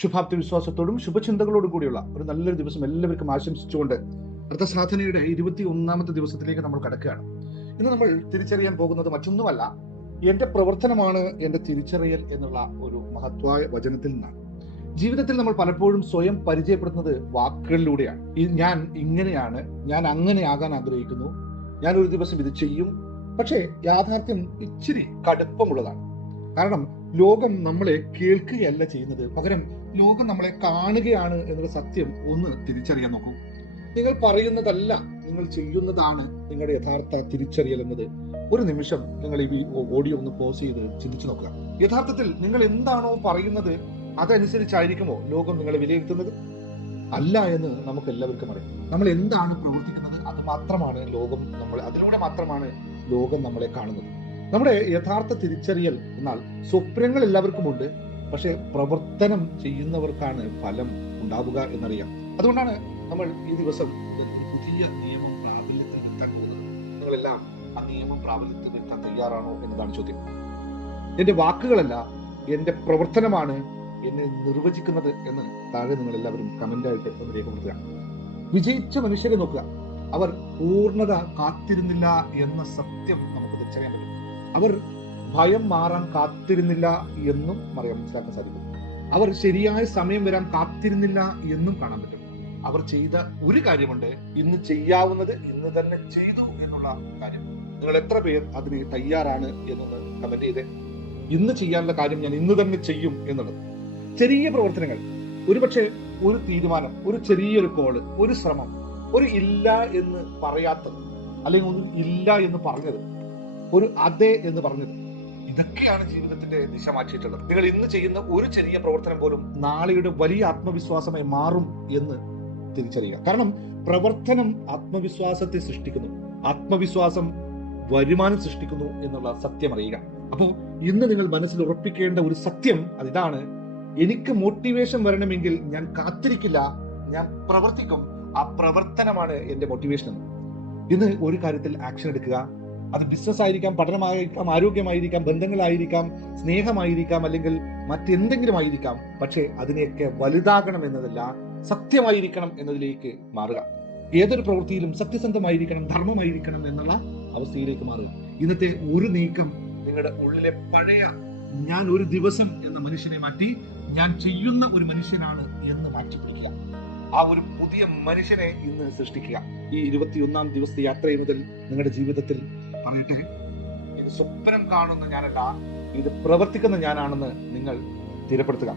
ശുഭാപ്തി വിശ്വാസത്തോടും ശുഭചിന്തകളോടും കൂടിയുള്ള ഒരു നല്ലൊരു ദിവസം എല്ലാവർക്കും ആശംസിച്ചുകൊണ്ട് അടുത്ത സാധനയുടെ 21ാമത്തെ ദിവസത്തിലേക്ക് നമ്മൾ കടക്കുകയാണ്. ഇന്ന് നമ്മൾ തിരിച്ചറിയാൻ പോകുന്നത് മറ്റൊന്നുമല്ല, എന്റെ പ്രവർത്തനമാണ് എന്റെ തിരിച്ചറിയൽ എന്നുള്ള ഒരു മഹത്വായ വചനത്തിൽ നിന്നാണ്. ജീവിതത്തിൽ നമ്മൾ പലപ്പോഴും സ്വയം പരിചയപ്പെടുത്തുന്നത് വാക്കുകളിലൂടെയാണ്. ഞാൻ ഇങ്ങനെയാണ്, ഞാൻ അങ്ങനെ ആകാൻ ആഗ്രഹിക്കുന്നു, ഞാൻ ഒരു ദിവസം ഇത് ചെയ്യും. പക്ഷേ യാഥാർത്ഥ്യം ഇച്ചിരി കടുപ്പമുള്ളതാണ്. കാരണം ലോകം നമ്മളെ കേൾക്കുകയല്ല ചെയ്യുന്നത്, പകരം ലോകം നമ്മളെ കാണുകയാണ് എന്നുള്ള സത്യം ഒന്ന് തിരിച്ചറിയാൻ നോക്കൂ. നിങ്ങൾ പറയുന്നതല്ല, നിങ്ങൾ ചെയ്യുന്നതാണ് നിങ്ങളുടെ യഥാർത്ഥ തിരിച്ചറിയൽ എന്നത് ഒരു നിമിഷം നിങ്ങൾ ഈ ഓഡിയോ ഒന്ന് പോസ് ചെയ്ത് ചിന്തിച്ചു നോക്കുക. യഥാർത്ഥത്തിൽ നിങ്ങൾ എന്താണോ പറയുന്നത് അതനുസരിച്ചായിരിക്കുമോ ലോകം നിങ്ങളെ വിലയിരുത്തുന്നത്? അല്ല എന്ന് നമുക്ക് എല്ലാവർക്കും അറിയാം. നമ്മൾ എന്താണ് പ്രവർത്തിക്കുന്നത് അത് മാത്രമാണ് ലോകം അതിലൂടെ മാത്രമാണ് ലോകം നമ്മളെ കാണുന്നത്. നമ്മുടെ യഥാർത്ഥ തിരിച്ചറിയൽ എന്നാൽ സ്വപ്നങ്ങൾ എല്ലാവർക്കും ഉണ്ട്, പക്ഷെ പ്രവർത്തനം ചെയ്യുന്നവർക്കാണ് ഫലം ഉണ്ടാവുക എന്നറിയാം. അതുകൊണ്ടാണ് നമ്മൾ ഈ ദിവസം പുതിയ നിയമം പ്രാബല്യത്തിൽ വരുത്താൻ പോകുന്നത്. നിങ്ങളെല്ലാം ആ നിയമം പ്രാബല്യത്തിൽ വരുത്താൻ തയ്യാറാണോ എന്നതാണ് ചോദ്യം. എന്റെ വാക്കുകളല്ല, എന്റെ പ്രവർത്തനമാണ് എന്നെ നിർവചിക്കുന്നത് എന്ന് താഴെ നിങ്ങൾ എല്ലാവരും കമന്റായിട്ട് ഒന്ന് രേഖപ്പെടുത്തുക. വിജയിച്ച മനുഷ്യരെ നോക്കുക, അവർ പൂർണ്ണത കാത്തിരുന്നില്ല എന്ന സത്യം നമുക്ക് തിരിച്ചറിയാൻ പറ്റും. അവർ ഭയം മാറാൻ കാത്തിരുന്നില്ല എന്നും മനസ്സിലാക്കാൻ സാധിക്കും. അവർ ശരിയായ സമയം വരാൻ കാത്തിരുന്നില്ല എന്നും കാണാൻ പറ്റും. അവർ ചെയ്ത ഒരു കാര്യമുണ്ട്, ഇന്ന് ചെയ്യാവുന്നത് ഇന്ന് തന്നെ ചെയ്തു എന്നുള്ള കാര്യം. നിങ്ങൾ എത്ര പേർ അതിന് തയ്യാറാണ് എന്നൊന്ന് കമന്റ് ചെയ്തേ. ഇന്ന് ചെയ്യാനുള്ള കാര്യം ഞാൻ ഇന്ന് തന്നെ ചെയ്യും എന്നുള്ളത്. ചെറിയ പ്രവർത്തനങ്ങൾ, ഒരുപക്ഷെ ഒരു തീരുമാനം, ഒരു ചെറിയൊരു കോള്, ഒരു ശ്രമം, ഒരു ഇല്ല എന്ന് പറയാത്തത്, അല്ലെങ്കിൽ ഒന്ന് ഇല്ല എന്ന് പറഞ്ഞത്, ഒരു അതെ എന്ന് പറഞ്ഞത്, ഇതൊക്കെയാണ് ജീവിതത്തിന്റെ ദിശ മാറ്റിയിട്ടുള്ളത്. നിങ്ങൾ ഇന്ന് ചെയ്യുന്ന ഒരു ചെറിയ പ്രവർത്തനം പോലും നാളെയുടെ വലിയ ആത്മവിശ്വാസമായി മാറും എന്ന് തിരിച്ചറിയുക. കാരണം പ്രവർത്തനം ആത്മവിശ്വാസത്തെ സൃഷ്ടിക്കുന്നു, ആത്മവിശ്വാസം വരുമാനം സൃഷ്ടിക്കുന്നു എന്നുള്ള സത്യം അറിയുക. അപ്പോൾ ഇന്ന് നിങ്ങൾ മനസ്സിൽ ഉറപ്പിക്കേണ്ട ഒരു സത്യം അതിതാണ്: എനിക്ക് മോട്ടിവേഷൻ വരണമെങ്കിൽ ഞാൻ കാത്തിരിക്കില്ല, ഞാൻ പ്രവർത്തിക്കും. ആ പ്രവർത്തനമാണ് എന്റെ മോട്ടിവേഷൻ. ഇന്ന് ഒരു കാര്യത്തിൽ ആക്ഷൻ എടുക്കുക. അത് ബിസിനസ് ആയിരിക്കാം, പഠനമായിരിക്കാം, ആരോഗ്യമായിരിക്കാം, ബന്ധങ്ങളായിരിക്കാം, സ്നേഹമായിരിക്കാം, അല്ലെങ്കിൽ മറ്റെന്തെങ്കിലും ആയിരിക്കാം. പക്ഷേ അതിനെയൊക്കെ വലുതാകണം എന്നതല്ല, സത്യമായിരിക്കണം എന്നതിലേക്ക് മാറുക. ഏതൊരു പ്രവൃത്തിയിലും സത്യസന്ധമായിരിക്കണം, ധർമ്മമായിരിക്കണം എന്നുള്ള അവസ്ഥയിലേക്ക് മാറുക. ഇന്നത്തെ ഒരു നീക്കം നിങ്ങളുടെ ഉള്ളിലെ പഴയ ഞാൻ ഒരു ദിവസം എന്ന മനുഷ്യനെ മാറ്റി ഞാൻ ചെയ്യുന്ന ഒരു മനുഷ്യനാണ് എന്ന് മാറ്റി പിടിക്കുക. ആ ഒരു പുതിയ മനുഷ്യനെ ഇന്ന് സൃഷ്ടിക്കുക. ഈ 21ാം ദിവസത്തെ യാത്ര മുതൽ നിങ്ങളുടെ ജീവിതത്തിൽ പറയട്ടെ, ഇത് സ്വപ്നം കാണുന്ന ഞാനല്ല, ഇത് പ്രവർത്തിക്കുന്ന ഞാനാണെന്ന് നിങ്ങൾ സ്ഥിരപ്പെടുത്തുക.